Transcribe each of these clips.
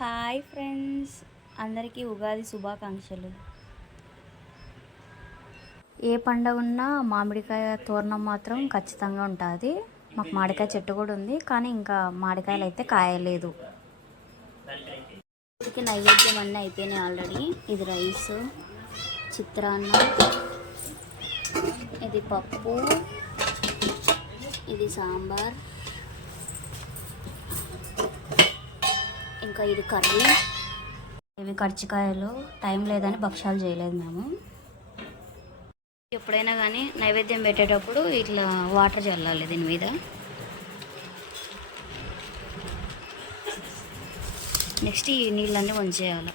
Hi friends, అందరికీ ఉగాది శుభాకాంక్షలు. ఏ పండగ ఉన్నా మామిడికాయ తోరణం మాత్రం ఖచ్చితంగా ఉంటుంది. మాకు మామిడికాయ చెట్టు కూడా ఉంది, కానీ ఇంకా మామిడికాయలు అయితే కాయలేదు. ఇది నైవేద్యం అన్నీ అయిపోయినాయి ఆల్రెడీ. ఇది రైస్, చిత్రాన్నం, ఇది పప్పు, ఇది సాంబార్, ఇంకా ఇది కర్రీ. ఇవి కర్చికాయలు. టైం లేదని భక్షాలు చేయలేదు మేము. ఎప్పుడైనా కానీ నైవేద్యం పెట్టేటప్పుడు ఇట్లా వాటర్ చల్లాలి దీని మీద. నెక్స్ట్ ఈ నీళ్ళన్నీ వంచేయాలి.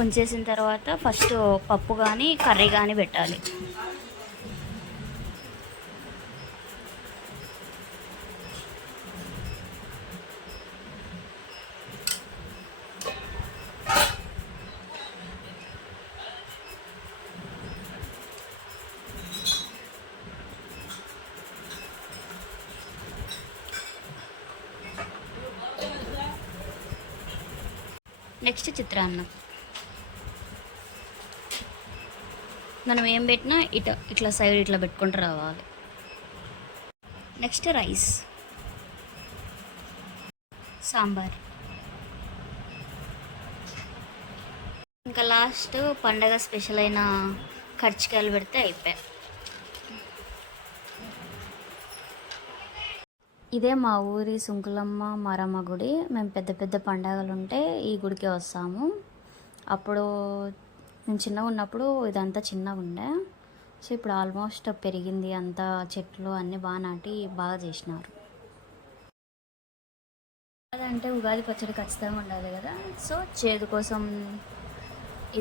వంచేసిన తర్వాత ఫస్ట్ పప్పు కానీ కర్రీ కానీ పెట్టాలి. నెక్స్ట్ చిత్రాన్నం. మనం ఏం పెట్టినా ఇట్లా సైడ్ ఇట్లా పెట్టుకుంటూ రావాలి. నెక్స్ట్ రైస్, సాంబార్, ఇంకా లాస్ట్ పండగ స్పెషల్ అయిన కర్చికాయలు పెడితే అయిపోయాయి. ఇదే మా ఊరి సుంకులమ్మ మారమ్మ గుడి. మేము పెద్ద పెద్ద పండగలు ఉంటే ఈ గుడికి వస్తాము. అప్పుడు నేను చిన్నగా ఉన్నప్పుడు ఇదంతా చిన్నగా ఉండే. సో ఇప్పుడు ఆల్మోస్ట్ పెరిగింది, అంతా చెట్లు అన్నీ బాగా నాటి బాగా చేసినారు. అదంటే ఉగాది పచ్చడి ఖచ్చితంగా ఉండాలి కదా. సో చేదు కోసం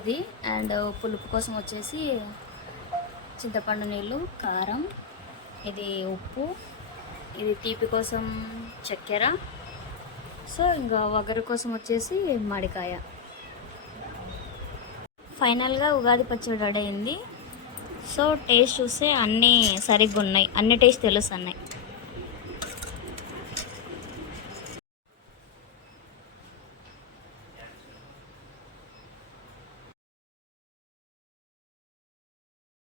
ఇది, అండ్ పులుపు కోసం వచ్చేసి చింతపండు నీళ్ళు, కారం, ఇది ఉప్పు, ఇది తీపి కోసం చక్కెర, సో ఇంకా వగరు కోసం వచ్చేసి మామిడికాయ. ఫైనల్గా ఉగాది పచ్చడి రెడీ అయింది. సో టేస్ట్ చూస్తే అన్నీ సరిగ్గా ఉన్నాయి, అన్ని టేస్ట్ తెలుస్తున్నాయి.